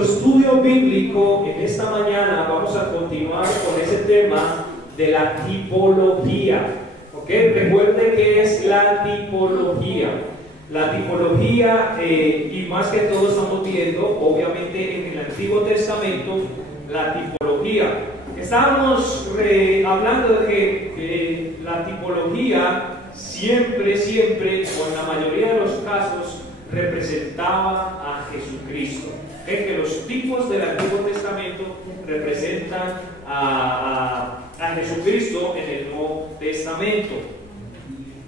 nuestro estudio bíblico en esta mañana vamos a continuar con ese tema de la tipología. ¿Ok? Recuerde que es la tipología. La tipología, y más que todo estamos viendo, obviamente en el Antiguo Testamento, la tipología. Estábamos hablando de que la tipología siempre, o en la mayoría de los casos, representaba a Jesucristo. Que los tipos del Antiguo Testamento representan a Jesucristo en el Nuevo Testamento.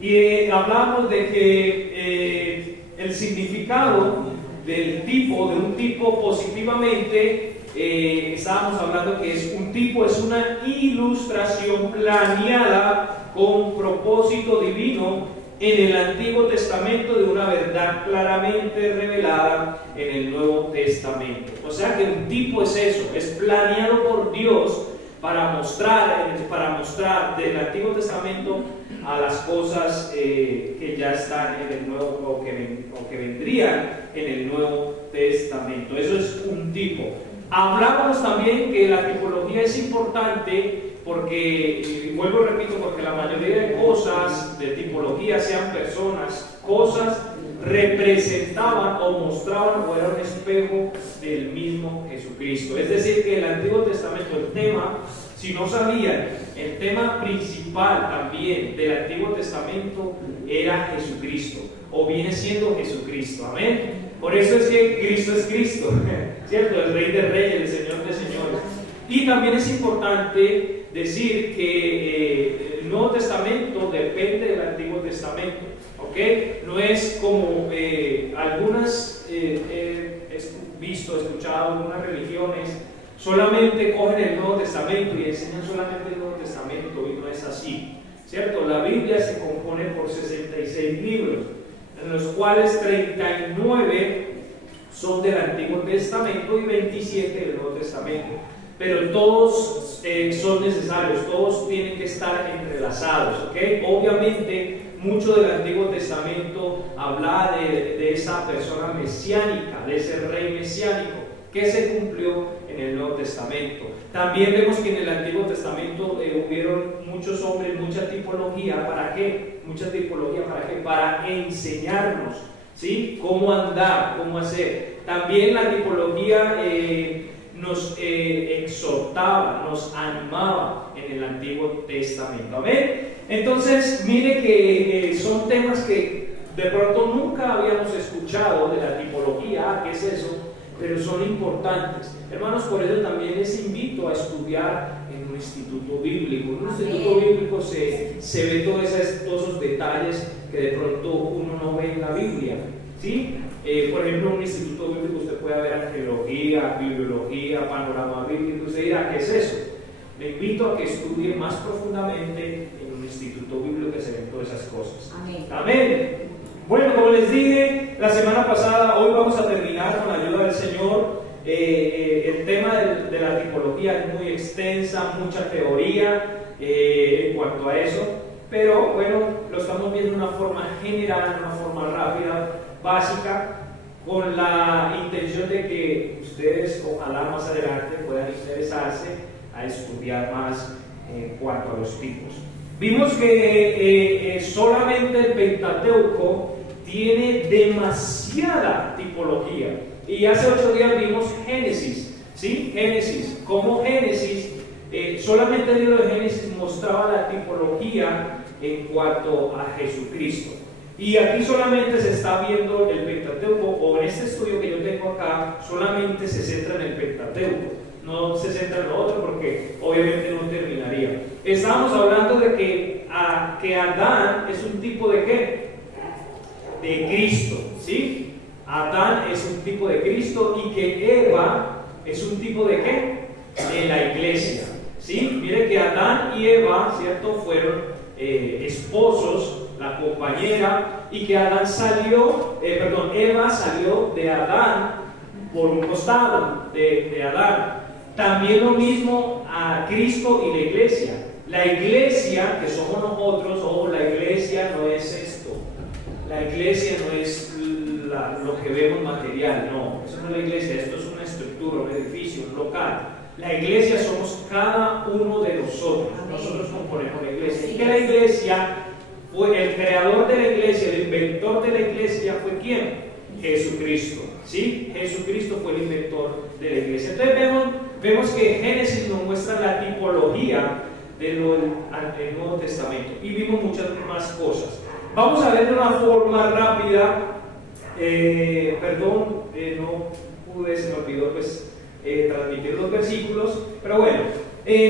Y hablamos de que el significado del tipo, de un tipo positivamente, estábamos hablando que es un tipo, es una ilustración planeada con propósito divino en el Antiguo Testamento de una verdad claramente revelada en el Nuevo Testamento. O sea que un tipo es eso, es planeado por Dios para mostrar del Antiguo Testamento a las cosas que ya están en el Nuevo o que vendrían en el Nuevo Testamento. Eso es un tipo. Hablábamos también que la tipología es importante porque, vuelvo y repito, porque la mayoría de cosas de tipología, sean personas, cosas, representaban o mostraban o era un espejo del mismo Jesucristo. Es decir, que el Antiguo Testamento, el tema, si no sabían, el tema principal también del Antiguo Testamento era Jesucristo, o viene siendo Jesucristo. Amén. Por eso es que Cristo es Cristo, ¿cierto? El Rey de Reyes, el Señor de Señores. Y también es importante decir que el Nuevo Testamento depende del Antiguo Testamento, ¿ok? No es como algunas he escuchado, algunas religiones solamente cogen el Nuevo Testamento y enseñan solamente el Nuevo Testamento, y no es así, ¿cierto? La Biblia se compone por 66 libros, en los cuales 39 son del Antiguo Testamento y 27 del Nuevo Testamento. Pero todos son necesarios, todos tienen que estar entrelazados, ¿ok? Obviamente, mucho del Antiguo Testamento habla de esa persona mesiánica, de ese rey mesiánico, que se cumplió en el Nuevo Testamento. También vemos que en el Antiguo Testamento hubieron muchos hombres, mucha tipología. ¿Para qué? Mucha tipología, ¿para qué? Para enseñarnos, ¿sí? Cómo andar, cómo hacer. También la tipología nos exhortaba, nos animaba en el Antiguo Testamento. Amén. Entonces, mire que son temas que de pronto nunca habíamos escuchado de la tipología. ¿Qué es eso? Pero son importantes. Hermanos, por eso también les invito a estudiar en un instituto bíblico. En un instituto bíblico se ve todos esos detalles que de pronto uno no ve en la Biblia, ¿sí? Por ejemplo, en un instituto bíblico usted puede ver arqueología, bibliología, panorama bíblico. Usted dirá, ¿qué es eso? Le invito a que estudie más profundamente en un instituto bíblico que se ven todas esas cosas. Amén. Amén. Bueno, como les dije la semana pasada, hoy vamos a terminar con la ayuda del Señor. El tema de la tipología es muy extensa, mucha teoría en cuanto a eso, pero bueno, lo estamos viendo de una forma general, de una forma rápida, básica, con la intención de que ustedes ojalá más adelante puedan interesarse a estudiar más en cuanto a los tipos. Vimos que solamente el Pentateuco tiene demasiada tipología. Y hace 8 días vimos Génesis, ¿sí? Génesis. Como Génesis, solamente el libro de Génesis mostraba la tipología en cuanto a Jesucristo. Y aquí solamente se está viendo el Pentateuco, o en este estudio que yo tengo acá, solamente se centra en el Pentateuco. No se centra en lo otro porque obviamente no terminaría. Estábamos hablando de que Adán es un tipo de ¿qué? De Cristo, ¿sí? Adán es un tipo de Cristo y que Eva es un tipo de ¿qué? De la iglesia, ¿sí? Mire que Adán y Eva, ¿cierto? Fueron esposos, la compañera, y que Eva salió de Adán por un costado de Adán. También lo mismo a Cristo y la iglesia. La iglesia, que somos nosotros, la iglesia no es esto. La iglesia no es lo que vemos material, no. Eso no es la iglesia, esto es una estructura estructura, un edificio, un local. La iglesia somos cada uno de nosotros. Nosotros componemos la iglesia. Y que la iglesia fue el creador de la iglesia, el inventor de la iglesia fue ¿quién? Jesucristo. ¿Sí? Jesucristo fue el inventor de la iglesia. Entonces vemos que Génesis nos muestra la tipología del Nuevo Testamento y vimos muchas más cosas. Vamos a ver de una forma rápida. No pude, se me olvidó pues transmitir los versículos, pero bueno,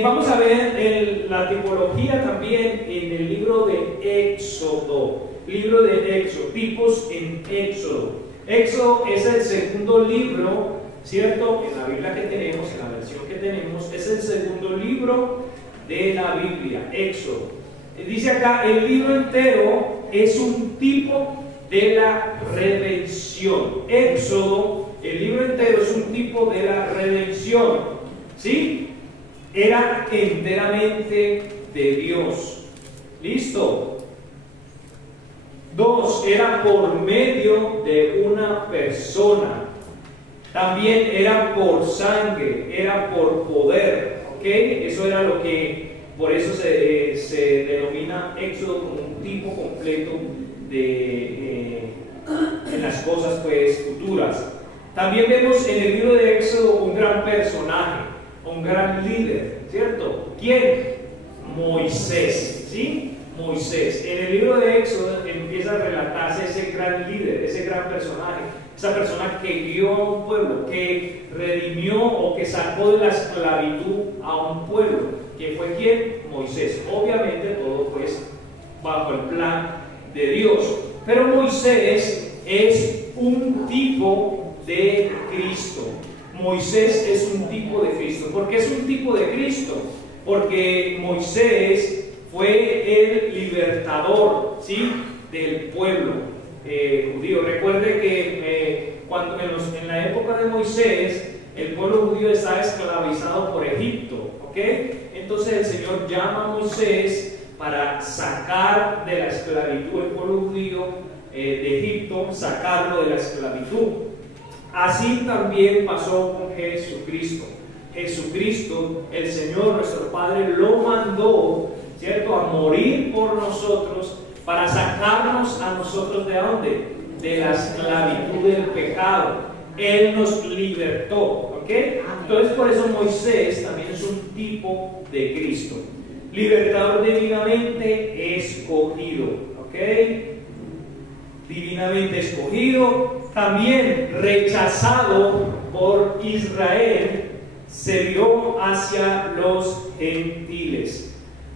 vamos a ver la tipología también en el libro de Éxodo. Libro de Éxodo, tipos en Éxodo. Éxodo es el segundo libro, ¿cierto? En la Biblia que tenemos, en la versión que tenemos, es el segundo libro de la Biblia, Éxodo. Dice acá, el libro entero es un tipo de la redención. Éxodo, el libro entero es un tipo de la redención. ¿Sí? Era enteramente de Dios. ¿Listo? 2, era por medio de una persona. También era por sangre, era por poder. ¿Ok? Eso era lo que, por eso se denomina Éxodo como un tipo completo en las cosas pues futuras. También vemos en el libro de Éxodo un gran personaje, un gran líder, ¿cierto? ¿Quién? Moisés, ¿sí? Moisés. En el libro de Éxodo empieza a relatarse ese gran líder, ese gran personaje, esa persona que guió a un pueblo, que redimió o que sacó de la esclavitud a un pueblo. ¿Quién fue quién? Moisés. Obviamente todo pues bajo el plan de Dios. Pero Moisés es un tipo de Cristo. Moisés es un tipo de Cristo. ¿Por qué es un tipo de Cristo? Porque Moisés fue el libertador, ¿sí?, del pueblo judío. Recuerde que cuando en la época de Moisés el pueblo judío estaba esclavizado por Egipto, ¿ok? Entonces el Señor llama a Moisés para sacar de la esclavitud el pueblo judío de Egipto, sacarlo de la esclavitud. Así también pasó con Jesucristo. Jesucristo, el Señor, nuestro Padre, lo mandó, ¿cierto?, a morir por nosotros para sacarnos a nosotros ¿de dónde? De la esclavitud del pecado. Él nos libertó, ¿ok? Entonces por eso Moisés también es un tipo de Cristo. Libertador divinamente escogido, ¿ok? Divinamente escogido, también rechazado por Israel, se vio hacia los gentiles.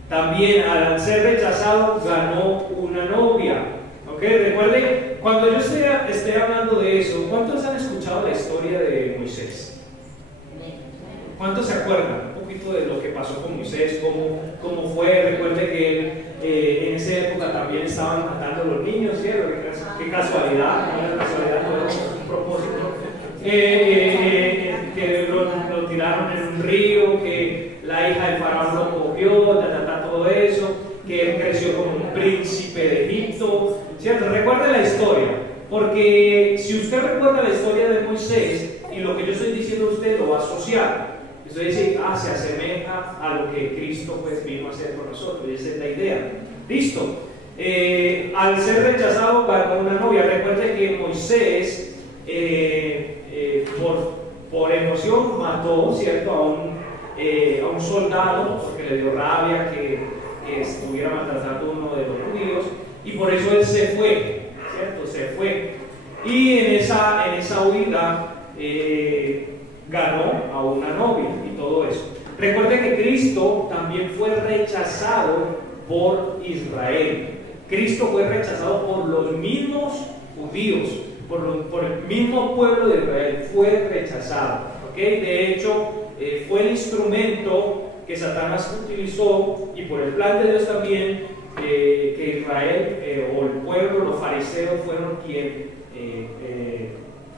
También al ser rechazado ganó una novia. ¿Ok? Recuerden, cuando yo esté hablando de eso, ¿cuántos han escuchado la historia de Moisés? ¿Cuántos se acuerdan un poquito de lo que pasó con Moisés? ¿Cómo fue? Recuerde que en esa época también estaban matando a los niños, ¿cierto? Qué casualidad, no era casualidad, no era un propósito. Que lo tiraron en un río, que la hija del faraón lo cogió, todo eso, que él creció como un príncipe de Egipto, ¿cierto? Recuerden la historia, porque si usted recuerda la historia de Moisés y lo que yo estoy diciendo, usted lo va a asociar. Esto es decir, se asemeja a lo que Cristo pues vino a hacer por nosotros, y esa es la idea. Listo. Al ser rechazado ganó una novia. Recuerde que Moisés por emoción mató, ¿cierto?, a un soldado porque le dio rabia que estuviera maltratando a uno de los judíos, y por eso él se fue, ¿cierto? Se fue. Y en esa huida ganó a una novia y todo eso. Recuerde que Cristo también fue rechazado por Israel. Cristo fue rechazado por los mismos judíos, por el mismo pueblo de Israel. Fue rechazado, ¿ok? De hecho, fue el instrumento que Satanás utilizó, y por el plan de Dios también, que Israel o el pueblo, los fariseos, fueron quienes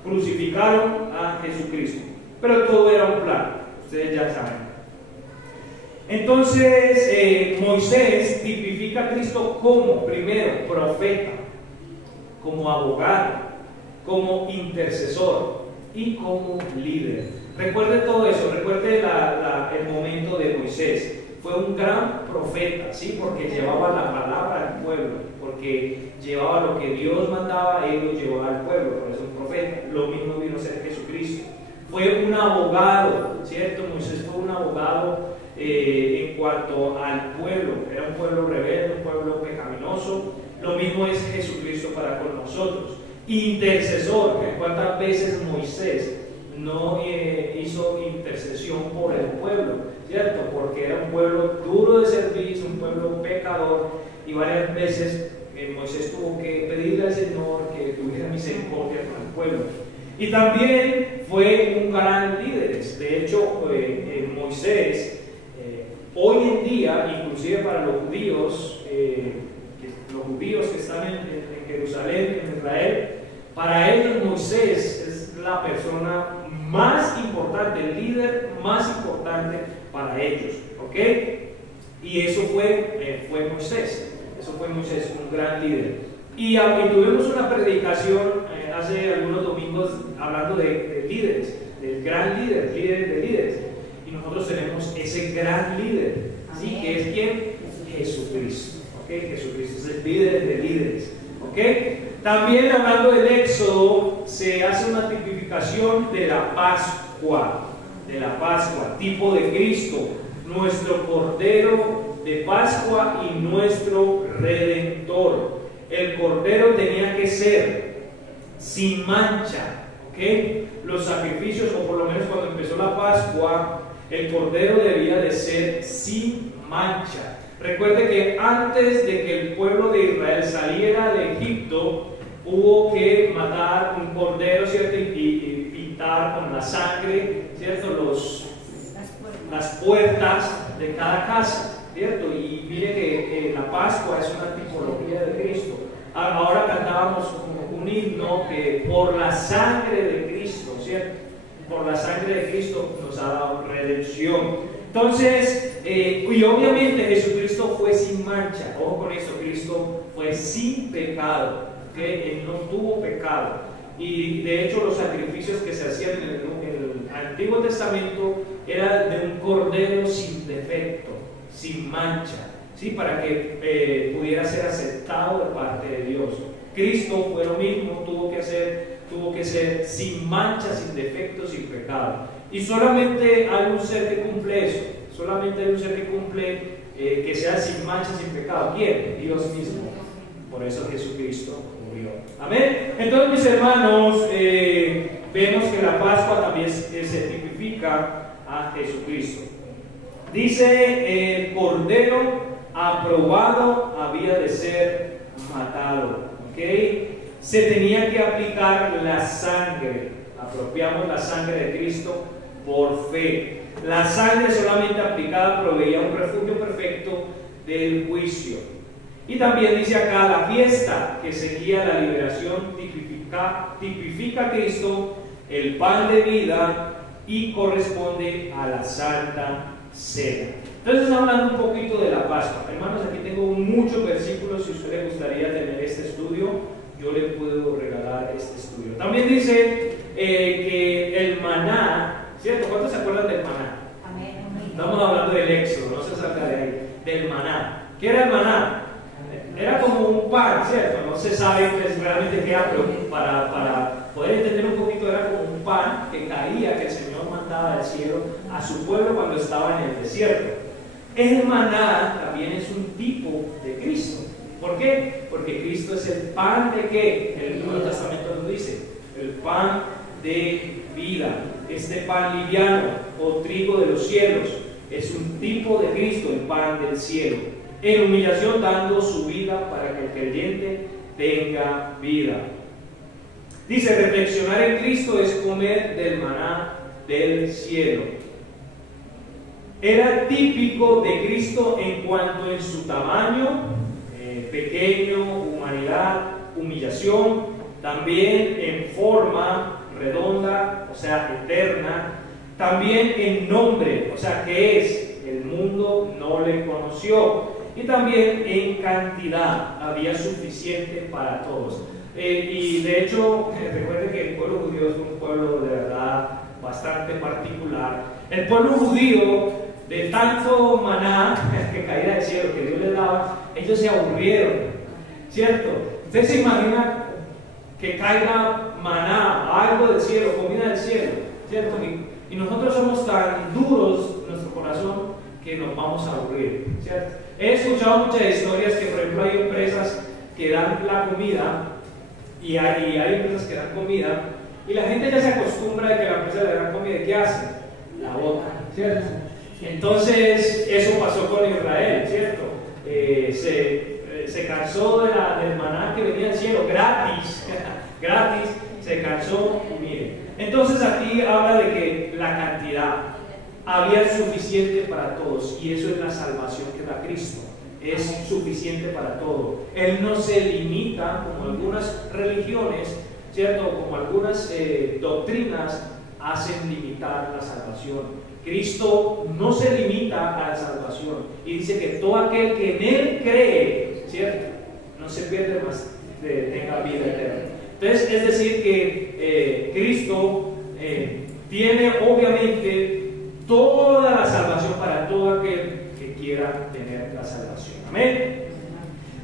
crucificaron a Jesucristo. Pero todo era un plan, ustedes ya saben. Entonces Moisés tipifica a Cristo como, primero, profeta, como abogado, como intercesor y como líder. Recuerde todo eso, recuerde el momento de Moisés. Fue un gran profeta, ¿sí? Porque llevaba la palabra al pueblo, porque llevaba lo que Dios mandaba, él lo llevaba al pueblo, por eso un profeta. Lo mismo vino a ser Jesucristo. Fue un abogado, ¿cierto? Moisés fue un abogado en cuanto al pueblo. Era un pueblo rebelde, un pueblo pecaminoso. Lo mismo es Jesucristo para con nosotros. Intercesor, ¿cuántas veces Moisés no hizo intercesión por el pueblo? ¿Cierto? Porque era un pueblo duro de servicio, un pueblo pecador, y varias veces Moisés tuvo que pedirle al Señor que tuviera misericordia con el pueblo. Y también fue un gran líder. De hecho, Moisés, hoy en día, inclusive para los judíos que están en Jerusalén, en Israel, para ellos Moisés es la persona más importante, el líder más importante para ellos, ¿ok? Y eso fue Moisés. Eso fue Moisés, un gran líder. Y tuvimos una predicación hace algunos domingos hablando de líderes, del gran líder, líderes de líderes. Y nosotros tenemos ese gran líder, ¿sí? Que es ¿quién? Jesucristo. ¿Okay? Jesucristo es el líder de líderes. ¿Okay? También hablando del Éxodo, se hace una tipificación de la Pascua, tipo de Cristo, nuestro Cordero de Pascua y nuestro Redentor. El Cordero tenía que ser sin mancha, ¿ok? Los sacrificios, o por lo menos cuando empezó la Pascua, el Cordero debía de ser sin mancha. Recuerde que antes de que el pueblo de Israel saliera de Egipto, hubo que matar un cordero, ¿cierto? Y pintar con la sangre, ¿cierto? Las puertas de cada casa, ¿cierto? Y mire que la Pascua es una tipología de Cristo. Ahora cantábamos un himno que por la sangre de Cristo, ¿cierto? Por la sangre de Cristo nos ha dado redención. Entonces, y obviamente Jesucristo fue sin mancha. Ojo con eso, Cristo fue sin pecado, ¿okay? Él no tuvo pecado. Y de hecho los sacrificios que se hacían en el Antiguo Testamento eran de un cordero sin defecto, sin mancha, ¿sí? Para que pudiera ser aceptado de parte de Dios. Cristo fue lo mismo, tuvo que ser sin mancha, sin defecto, sin pecado. Y solamente hay un ser que cumple eso, solamente hay un ser que cumple que sea sin mancha, sin pecado. ¿Quién? Dios mismo. Por eso Jesucristo murió. Amén. Entonces, mis hermanos, vemos que la Pascua también se tipifica a Jesucristo. Dice, el cordero aprobado había de ser matado. ¿Okay? Se tenía que aplicar la sangre. Apropiamos la sangre de Cristo por fe. La sangre solamente aplicada proveía un refugio perfecto del juicio. Y también dice acá, la fiesta que seguía la liberación tipifica a Cristo, el pan de vida, y corresponde a la Santa Cena. Entonces, hablando un poquito de la Pascua. Hermanos, aquí tengo muchos versículos. Si a usted le gustaría tener este estudio, yo le puedo regalar este estudio. También dice que el maná, ¿cierto? ¿Cuántos se acuerdan del maná? Estamos hablando del Éxodo, no se salga de ahí. Del maná. ¿Qué era el maná? Era como un pan, ¿cierto? No se sabe realmente qué era, pero para poder entender un poquito, era como un pan que caía, que el Señor mandaba del cielo a su pueblo cuando estaba en el desierto. El maná también es un tipo de Cristo. ¿Por qué? Porque Cristo es el pan de ¿qué? El Nuevo Testamento nos dice, el pan de vida. Este pan liviano o trigo de los cielos es un tipo de Cristo, el pan del cielo. En humillación dando su vida para que el creyente tenga vida. Dice, reflexionar en Cristo es comer del maná del cielo. Era típico de Cristo en cuanto en su tamaño, pequeño, humanidad, humillación, también en forma redonda, o sea, eterna, también en nombre, o sea, que es, el mundo no le conoció, y también en cantidad, había suficiente para todos. Y de hecho, recuerden que el pueblo judío es un pueblo de verdad bastante particular. El pueblo judío, de tanto maná que caía del cielo que Dios les daba, ellos se aburrieron, ¿cierto? Usted se imagina que caiga maná, algo del cielo, comida del cielo, ¿cierto? Y nosotros somos tan duros en nuestro corazón que nos vamos a aburrir, ¿cierto? He escuchado muchas historias que, por ejemplo, hay empresas que dan la comida y hay empresas que dan comida y la gente ya se acostumbra de que la empresa le da comida y ¿qué hace? La bota, ¿cierto? Entonces, eso pasó con Israel, ¿cierto? Se cansó del maná que venía del cielo, gratis, gratis, se cansó y mire. Entonces aquí habla de que la cantidad había suficiente para todos y eso es la salvación que da Cristo. Es suficiente para todo. Él no se limita como algunas religiones, ¿cierto? Como algunas doctrinas hacen limitar la salvación. Cristo no se limita a la salvación y dice que todo aquel que en Él cree, ¿cierto? No se pierde más, tenga vida eterna. Entonces, es decir que Cristo tiene obviamente toda la salvación para todo aquel que quiera tener la salvación. Amén.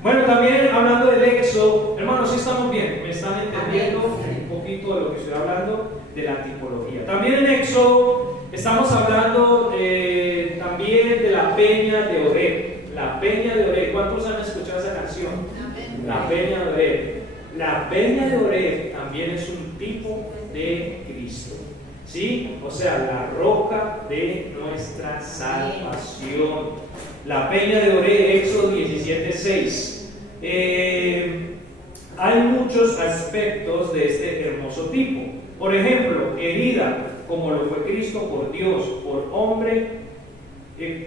Bueno, también hablando del Éxodo, hermanos, ¿sí estamos bien? ¿Me están entendiendo un poquito de lo que estoy hablando? De la tipología. También en Éxodo estamos hablando también de la peña de Oreb. La peña de Oreb. ¿Cuántos han escuchado esa canción? La peña de Oreb. La peña de Oreb también es un tipo de Cristo. ¿Sí? O sea, la roca de nuestra salvación. La peña de Oreb, Éxodo 17:6. Hay muchos aspectos de este hermoso tipo. Por ejemplo, herida, como lo fue Cristo por Dios, por hombre,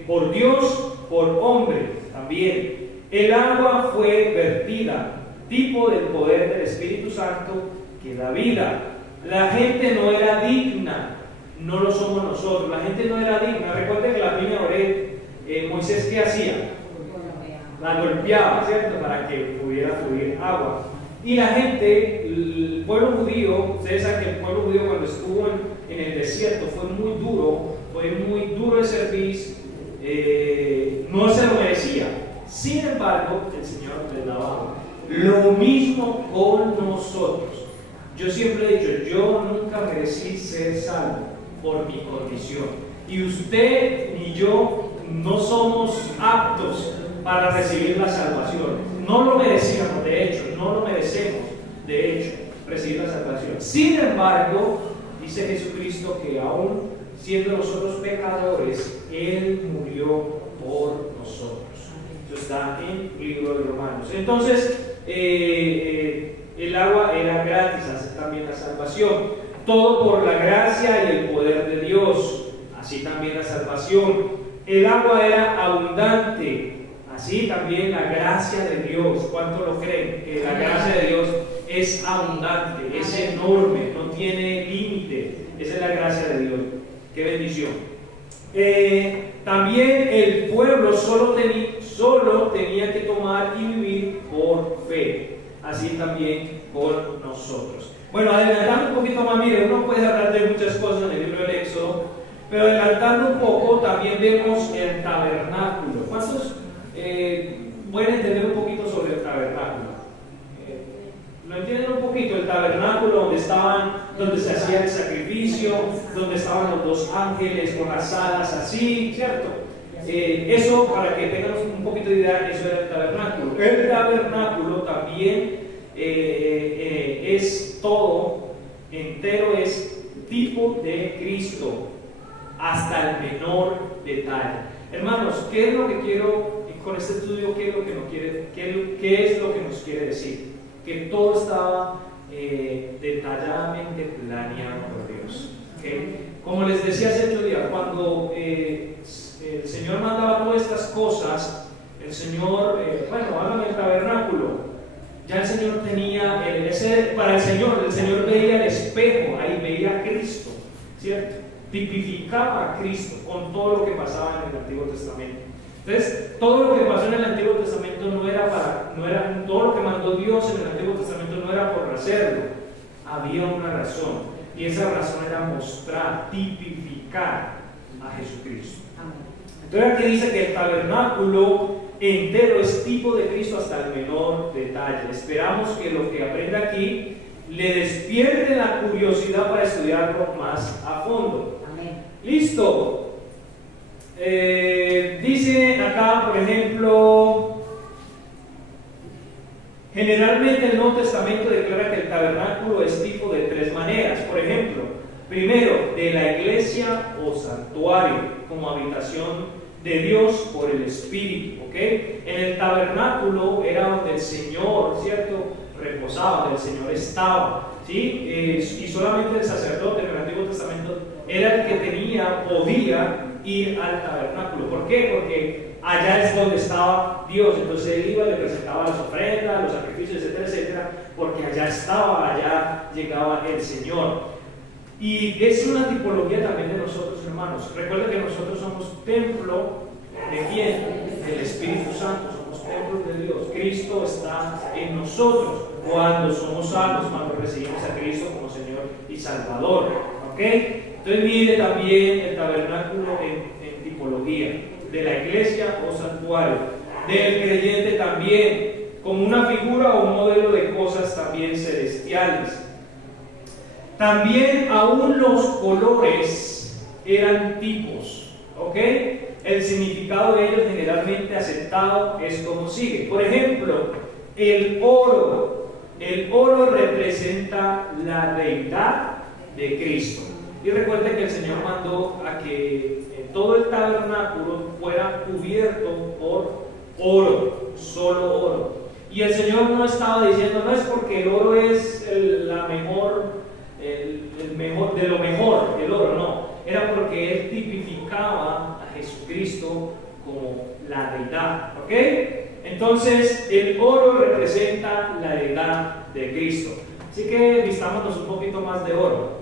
por Dios, por hombre también. El agua fue vertida, tipo del poder del Espíritu Santo que da vida. La gente no era digna, no lo somos nosotros. La gente no era digna. Recuerden que la peña de Oreb, Moisés, ¿qué hacía? La golpeaba, ¿cierto? Para que pudiera fluir agua. Y la gente, el pueblo judío, ustedes saben que el pueblo judío cuando estuvo en el desierto fue muy duro de servir, no se lo merecía. Sin embargo, el Señor les daba agua. Lo mismo con nosotros. Yo siempre he dicho, yo nunca merecí ser salvo por mi condición. Y usted ni yo no somos aptos para recibir la salvación. No lo merecíamos, de hecho, no lo merecemos, de hecho, recibir la salvación. Sin embargo, dice Jesucristo que aún siendo nosotros pecadores, Él murió por nosotros. Eso está en el libro de Romanos. Entonces, el agua era gratis, así también la salvación. Todo por la gracia y el poder de Dios, así también la salvación. El agua era abundante. Así también la gracia de Dios. ¿Cuánto lo creen? Que la gracia de Dios es abundante, es enorme, no tiene límite. Esa es la gracia de Dios. ¡Qué bendición! También el pueblo solo tenía que tomar y vivir por fe. Así también con nosotros. Bueno, adelantando un poquito más, mire, uno puede hablar de muchas cosas en el libro del Éxodo, pero adelantando un poco también vemos el tabernáculo. ¿Cuántos pueden entender un poquito sobre el tabernáculo? ¿Lo entienden un poquito? El tabernáculo donde se hacía el sacrificio, donde estaban los dos ángeles con las alas así, ¿cierto? Eso, para que tengan un poquito de idea, eso era el tabernáculo. El tabernáculo también es todo, entero, es tipo de Cristo, hasta el menor detalle. Hermanos, ¿qué es lo que quiero con este estudio? ¿Qué es lo que nos quiere decir? Que todo estaba detalladamente planeado por Dios. ¿Okay? Como les decía hace 8 días, cuando el Señor mandaba todas estas cosas, el Señor, hágame el tabernáculo. Ya el Señor tenía, para el Señor veía el espejo, ahí veía a Cristo, ¿cierto? Tipificaba a Cristo con todo lo que pasaba en el Antiguo Testamento. Entonces, todo lo que pasó en el Antiguo Testamento no era todo lo que mandó Dios en el Antiguo Testamento no era por hacerlo, había una razón. Y esa razón era mostrar, tipificar a Jesucristo. Entonces aquí dice que el tabernáculo entero es tipo de Cristo hasta el menor detalle. Esperamos que lo que aprenda aquí le despierte la curiosidad para estudiarlo más a fondo. Amén. Listo. Dice acá, por ejemplo, generalmente el Nuevo Testamento declara que el tabernáculo es tipo de 3 maneras. Por ejemplo, primero, de la iglesia o santuario, como habitación de Dios por el Espíritu, ¿ok? En el tabernáculo era donde el Señor, ¿cierto?, reposaba, donde el Señor estaba, ¿sí? Y solamente el sacerdote en el Antiguo Testamento era el que podía ir al tabernáculo. ¿Por qué? Porque allá es donde estaba Dios. Entonces él iba, le presentaba las ofrendas, los sacrificios, etcétera, etcétera, porque allá estaba, allá llegaba el Señor. Y es una tipología también de nosotros, hermanos. Recuerden que nosotros somos templo de ¿quién? Del Espíritu Santo. Somos templos de Dios. Cristo está en nosotros cuando somos salvos, cuando recibimos a Cristo como Señor y Salvador. ¿Ok? Entonces mire también el tabernáculo en tipología de la iglesia o santuario, del creyente también, como una figura o un modelo de cosas también celestiales. También aún los colores eran tipos, ¿ok? El significado de ellos generalmente aceptado es como sigue. Por ejemplo, el oro. El oro representa la deidad de Cristo. Y recuerden que el Señor mandó a que todo el tabernáculo fuera cubierto por oro, solo oro. Y el Señor no estaba diciendo, no es porque el oro es el mejor de lo mejor, el oro, no. Era porque Él tipificaba a Jesucristo como la deidad, ¿ok? Entonces, el oro representa la deidad de Cristo. Así que vistámonos un poquito más de oro.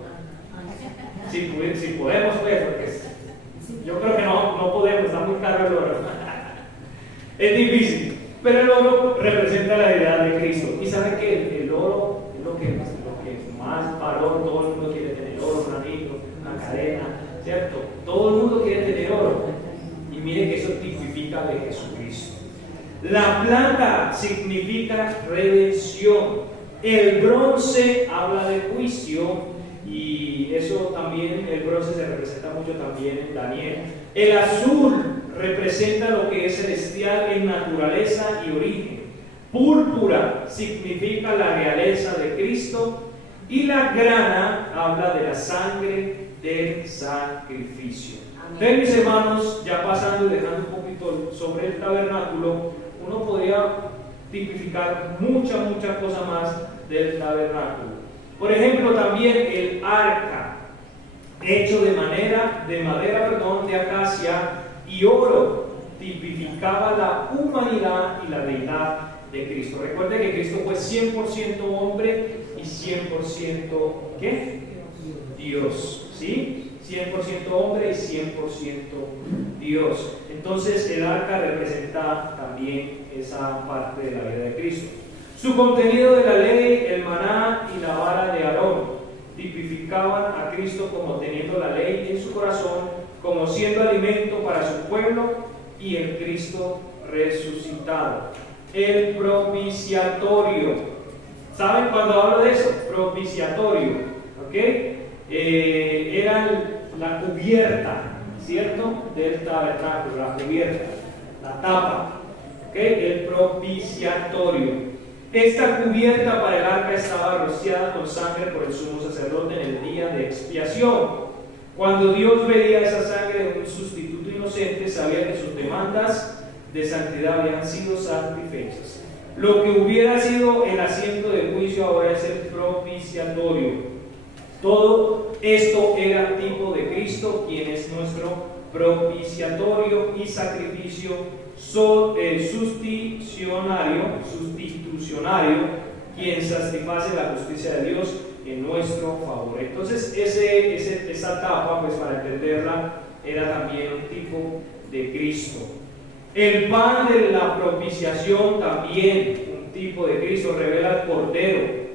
Si podemos, pues, porque yo creo que no podemos, está muy caro el oro. Es difícil, pero el oro representa la deidad de Cristo. Y saben que el oro es lo que más valor, todo el mundo quiere tener oro, un anillo, una cadena, ¿cierto? Todo el mundo quiere tener oro. Y miren que eso tipifica de Jesucristo. La plata significa redención. El bronce habla de juicio. Y eso también, el bronce se representa mucho también en Daniel. El azul representa lo que es celestial en naturaleza y origen. Púrpura significa la realeza de Cristo. Y la grana habla de la sangre del sacrificio. Entonces, mis hermanos, ya pasando y dejando un poquito sobre el tabernáculo, uno podría tipificar muchas cosas más del tabernáculo. Por ejemplo, también el arca, hecho de madera, de acacia y oro, tipificaba la humanidad y la deidad de Cristo. Recuerde que Cristo fue 100% hombre y 100% ¿qué? Dios, ¿sí? 100% hombre y 100% Dios. Entonces el arca representa también esa parte de la vida de Cristo. Su contenido de la ley, el maná y la vara de Aarón tipificaban a Cristo como teniendo la ley en su corazón, como siendo alimento para su pueblo y el Cristo resucitado. El propiciatorio. ¿Saben cuando hablo de eso? Propiciatorio, ¿ok? Era la cubierta, ¿cierto? Del tabernáculo, la cubierta, la tapa, ¿ok? El propiciatorio. Esta cubierta para el arca estaba rociada con sangre por el sumo sacerdote en el día de expiación. Cuando Dios veía esa sangre de un sustituto inocente, sabía que sus demandas de santidad habían sido satisfechas. Lo que hubiera sido el asiento de juicio ahora es el propiciatorio. Todo esto era tipo de Cristo, quien es nuestro propiciatorio y sacrificio sustitucionario, quien satisface la justicia de Dios en nuestro favor. Entonces esa etapa, pues para entenderla, era también un tipo de Cristo. El pan de la propiciación también un tipo de Cristo, revela al Cordero.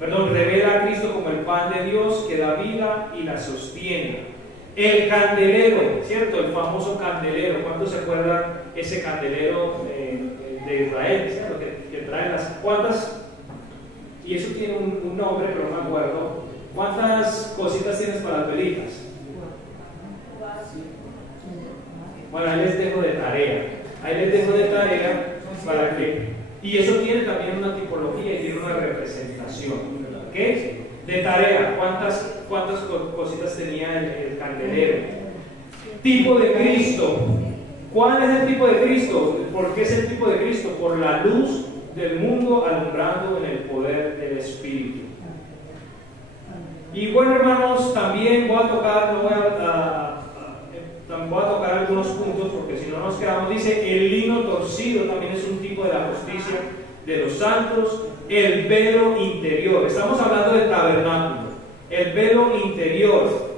revela a Cristo como el pan de Dios que da vida y la sostiene. El candelero, ¿cierto? El famoso candelero. ¿Cuántos se acuerdan ese candelero de Israel, ¿cierto? Que trae las... ¿Cuántas? Y eso tiene un nombre, pero no me acuerdo. ¿Cuántas cositas tienes para las velitas? Bueno, ahí les dejo de tarea. Para que... Y eso tiene también una tipología y tiene una representación. ¿Ok? De tarea, ¿cuántas cositas tenía el candelero? Tipo de Cristo. ¿Cuál es el tipo de Cristo? ¿Por qué es el tipo de Cristo? Por la luz del mundo alumbrando en el poder del Espíritu. Y bueno, hermanos, también voy a tocar algunos puntos porque si no nos quedamos. Dice, el lino torcido también es un tipo de la justicia de los santos. El velo interior, estamos hablando del tabernáculo. El velo interior,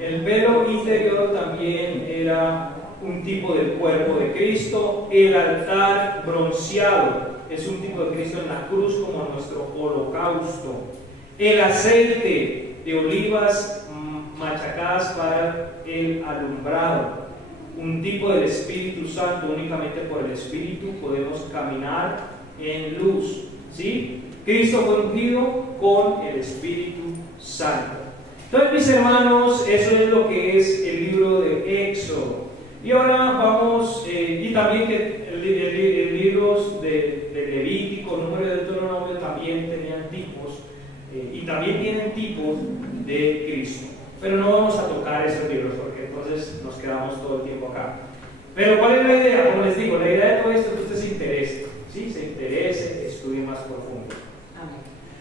el velo interior también era un tipo del cuerpo de Cristo. El altar bronceado es un tipo de Cristo en la cruz como nuestro holocausto. El aceite de olivas machacadas para el alumbrado, un tipo del Espíritu Santo. Únicamente por el Espíritu podemos caminar en luz, ¿sí? Cristo fue ungido con el Espíritu Santo. Entonces, mis hermanos, eso es lo que es el libro de Éxodo. Y ahora vamos, y también que el libros de Levítico, Número de Deuteronomio también tenían tipos, y también tienen tipos de Cristo. Pero no vamos a tocar esos libros porque entonces nos quedamos todo el tiempo acá. Pero ¿cuál es la idea? Como les digo, la idea de todo esto es que usted se interese, ¿sí? Se interese, estudie más profundo.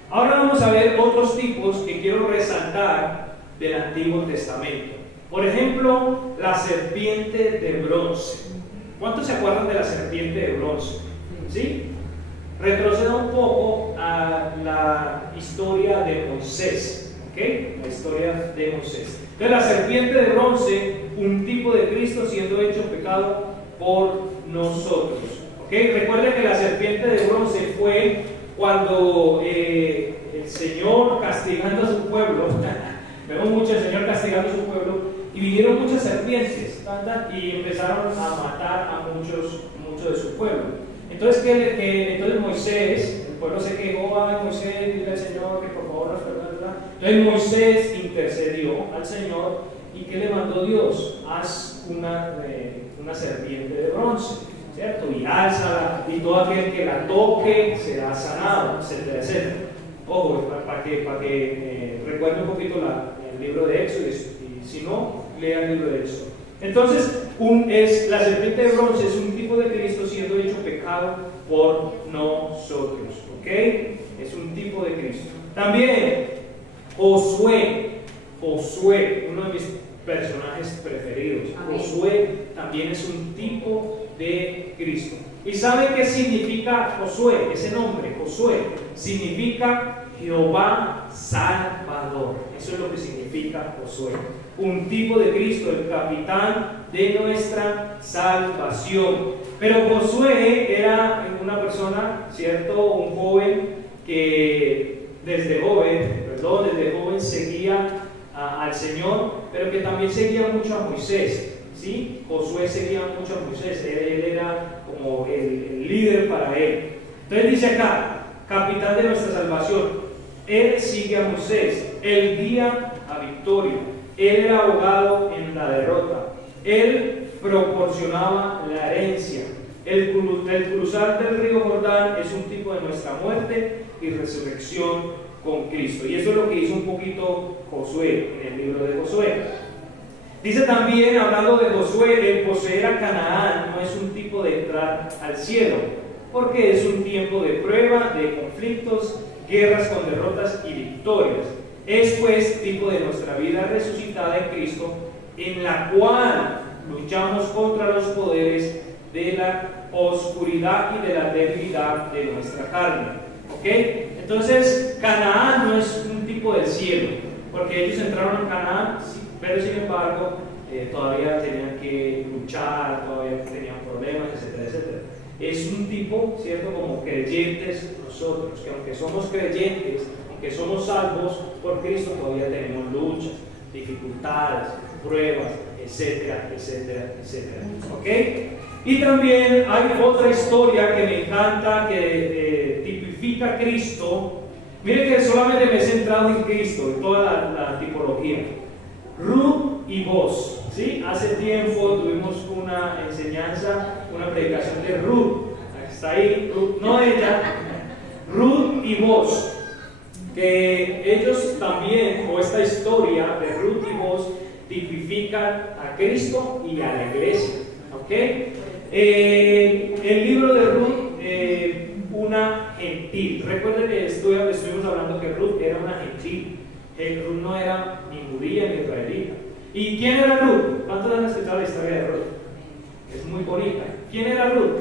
Ahora vamos a ver otros tipos que quiero resaltar del Antiguo Testamento. Por ejemplo, la serpiente de bronce. ¿Cuántos se acuerdan de la serpiente de bronce? ¿Sí? Retroceda un poco a la historia de Moisés. ¿Okay? La historia de Moisés. Entonces, la serpiente de bronce, un tipo de Cristo siendo hecho pecado por nosotros. ¿Okay? Recuerden que la serpiente de bronce fue cuando el Señor castigando a su pueblo, vemos mucho el Señor castigando a su pueblo, y vinieron muchas serpientes, y empezaron a matar a muchos de su pueblo. Entonces, entonces Moisés, el pueblo se quejó, a Moisés, dile al Señor que por favor nos perdone. Entonces Moisés intercedió al Señor, y ¿qué le mandó Dios? Haz una serpiente de bronce, ¿cierto? Y álzala, y todo aquel que la toque será sanado, etcétera, etcétera. Ojo, para que recuerde un poquito el libro de Éxodo, y si no, lea el libro de Éxodo. Entonces, la serpiente de bronce es un tipo de Cristo siendo hecho pecado por nosotros, ¿ok? Es un tipo de Cristo. También Josué, uno de mis personajes preferidos. Amén. Josué también es un tipo de Cristo. ¿Y saben qué significa Josué? Ese nombre, Josué, significa Jehová Salvador. Eso es lo que significa Josué. Un tipo de Cristo, el capitán de nuestra salvación. Pero Josué era una persona, ¿cierto? Un joven que desde joven seguía al Señor, pero que también seguía mucho a Moisés, ¿sí? Josué seguía mucho a Moisés, él era como el líder para él. Entonces dice acá, capitán de nuestra salvación, él sigue a Moisés, él guía a victoria, él era abogado en la derrota, él proporcionaba la herencia. El cruzar del río Jordán es un tipo de nuestra muerte y resurrección con Cristo. Y eso es lo que hizo un poquito Josué en el libro de Josué. Dice también, hablando de Josué, el poseer a Canaán no es un tipo de entrar al cielo, porque es un tiempo de prueba, de conflictos, guerras con derrotas y victorias. Es pues tipo de nuestra vida resucitada en Cristo, en la cual luchamos contra los poderes de la oscuridad y de la debilidad de nuestra carne. ¿Ok? Entonces, Canaán no es un tipo del cielo, porque ellos entraron en Canaán, pero sin embargo, todavía tenían que luchar, todavía tenían problemas, etcétera, etcétera. es un tipo, ¿cierto?, como creyentes nosotros, que aunque somos creyentes, aunque somos salvos por Cristo, todavía tenemos luchas, dificultades, pruebas, etcétera, etcétera, etcétera. ¿Ok? Y también hay otra historia que me encanta, que tipifica a Cristo. Miren que solamente me he centrado en Cristo, en toda la tipología. Ruth y Boaz, ¿sí? Hace tiempo tuvimos una enseñanza, una predicación de Ruth. Está ahí, Ruth, no ella, Ruth y Boaz. Que ellos también, o esta historia de Ruth y Boaz, tipifican a Cristo y a la iglesia. ¿Ok? El libro de Ruth, una gentil. Recuerden que estuvimos hablando que Ruth era una gentil. Ruth no era ni judía ni israelita. ¿Y quién era Ruth? ¿Cuántos han escuchado la historia de Ruth? Es muy bonita. ¿Quién era Ruth?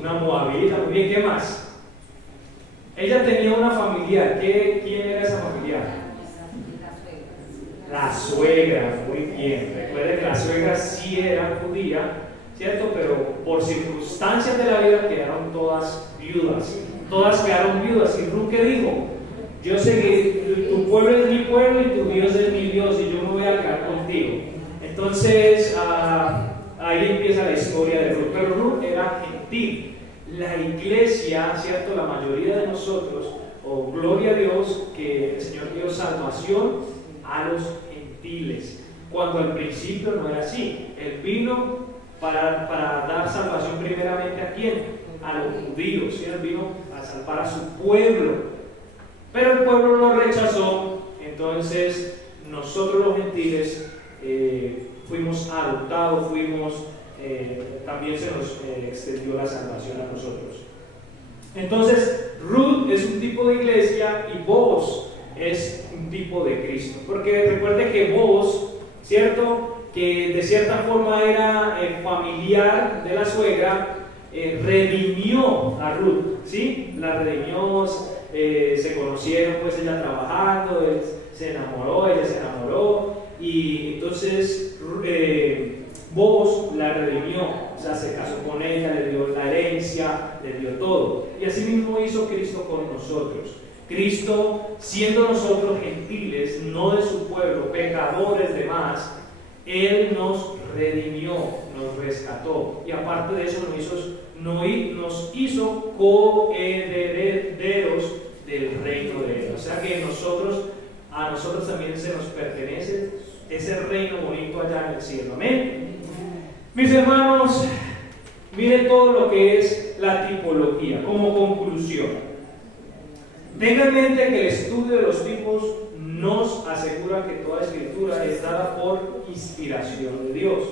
Una moabita. Muy bien, ¿qué más? Ella tenía una familiar. ¿Quién era esa familiar? La suegra, muy bien. Recuerden que la suegra sí era judía, ¿cierto? Pero por circunstancias de la vida quedaron todas viudas. Todas quedaron viudas. ¿Y Ruth qué dijo? Yo seguiré, tu pueblo es mi pueblo y tu Dios es mi Dios, y yo me voy a quedar contigo. Entonces, ahí empieza la historia de Ruth. Pero Ruth era gentil. La iglesia, ¿cierto? La mayoría de nosotros, gloria a Dios, que el Señor dio salvación a los gentiles, cuando al principio no era así. Él vino para dar salvación primeramente ¿a quién? A los judíos, ¿sí? Él vino a salvar a su pueblo, pero el pueblo lo rechazó. Entonces nosotros los gentiles fuimos adoptados, también se nos extendió la salvación a nosotros. Entonces Ruth es un tipo de iglesia y Boaz es un tipo de Cristo, porque recuerde que Boaz, ¿cierto?, que de cierta forma era familiar de la suegra, redimió a Ruth, ¿sí? La redimió, se conocieron, pues ella trabajando, él se enamoró, ella se enamoró, y entonces Boaz la redimió, o sea, se casó con ella, le dio la herencia, le dio todo, y así mismo hizo Cristo con nosotros. Cristo, siendo nosotros gentiles, no de su pueblo, pecadores de más, Él nos redimió, nos rescató, y aparte de eso nos hizo coherederos del reino de Él. O sea que a nosotros también se nos pertenece ese reino bonito allá en el cielo. Amén. Mis hermanos, miren todo lo que es la tipología como conclusión. Tengan en mente que el estudio de los tipos nos asegura que toda escritura es dada por inspiración de Dios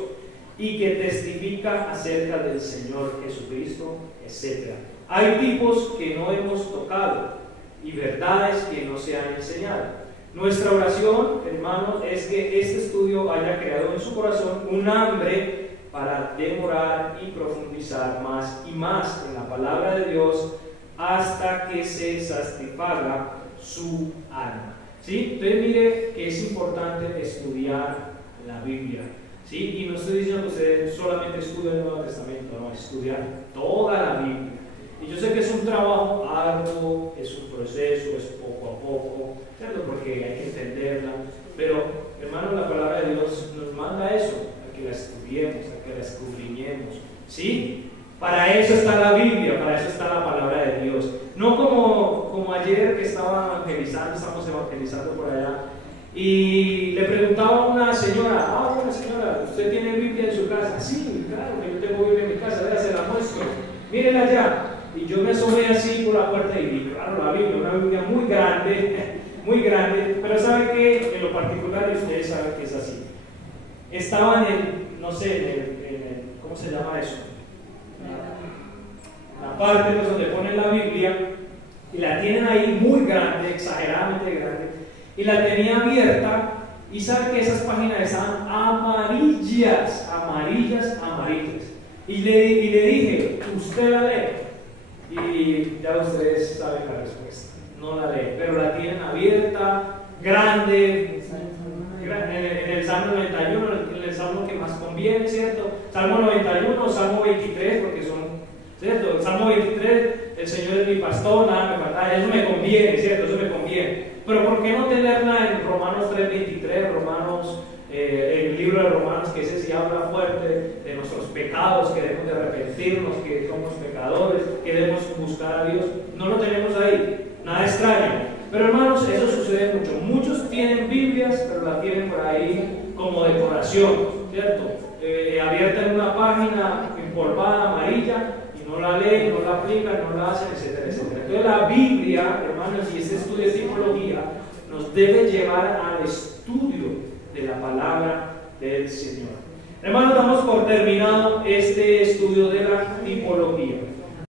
y que testifica acerca del Señor Jesucristo, etc. Hay tipos que no hemos tocado y verdades que no se han enseñado. Nuestra oración, hermanos, es que este estudio haya creado en su corazón un hambre para demorar y profundizar más y más en la palabra de Dios, hasta que se satisfaga su alma. ¿Sí? Entonces mire que es importante estudiar la Biblia. ¿Sí? Y no estoy diciendo que ustedes solamente estudien el Nuevo Testamento, no, estudiar toda la Biblia. Y yo sé que es un trabajo arduo, es un proceso, es poco a poco, ¿cierto? Porque hay que entenderla. Pero, hermano, la palabra de Dios nos manda eso, a que la estudiemos, a que la escudriñemos. ¿Sí? Para eso está la Biblia, para eso está la palabra de Dios. No como ayer que estamos evangelizando por allá, y le preguntaba a una señora, bueno señora, ¿usted tiene Biblia en su casa? Sí, claro que yo tengo Biblia en mi casa, vea, se la muestro, mírenla allá. Y yo me asomé así por la puerta y vi, claro, la Biblia, una Biblia muy grande, pero ¿sabe qué? En lo particular, y ustedes saben que es así. Estaba no sé, ¿cómo se llama eso? La parte pues, donde ponen la Biblia, y la tienen ahí muy grande, exageradamente grande, y la tenía abierta, y sabe que esas páginas estaban amarillas, y le dije, ¿usted la lee? Y ya ustedes saben la respuesta, no la lee, pero la tienen abierta, grande, en el Salmo 91, en el Salmo que más conviene, ¿cierto? Salmo 91, Salmo 23, porque son, ¿cierto? El Salmo 23, el Señor es mi pastor, nada me falta, eso me conviene, ¿cierto? Eso me conviene. Pero ¿por qué no tenerla en Romanos 3:23, el libro de Romanos, que ese sí habla fuerte de nuestros pecados, que debemos de arrepentirnos, que somos pecadores, que debemos buscar a Dios? No lo tenemos ahí, nada extraño. Pero hermanos, eso sucede mucho. Muchos tienen Biblias, pero la tienen por ahí como decoración, ¿cierto? Abierta en una página empolvada, amarilla, y no la leen, no la aplican, no la hacen, etcétera, etcétera. Entonces la Biblia, hermanos, y este estudio de tipología nos debe llevar al estudio de la palabra del Señor. Hermanos, damos por terminado este estudio de la tipología.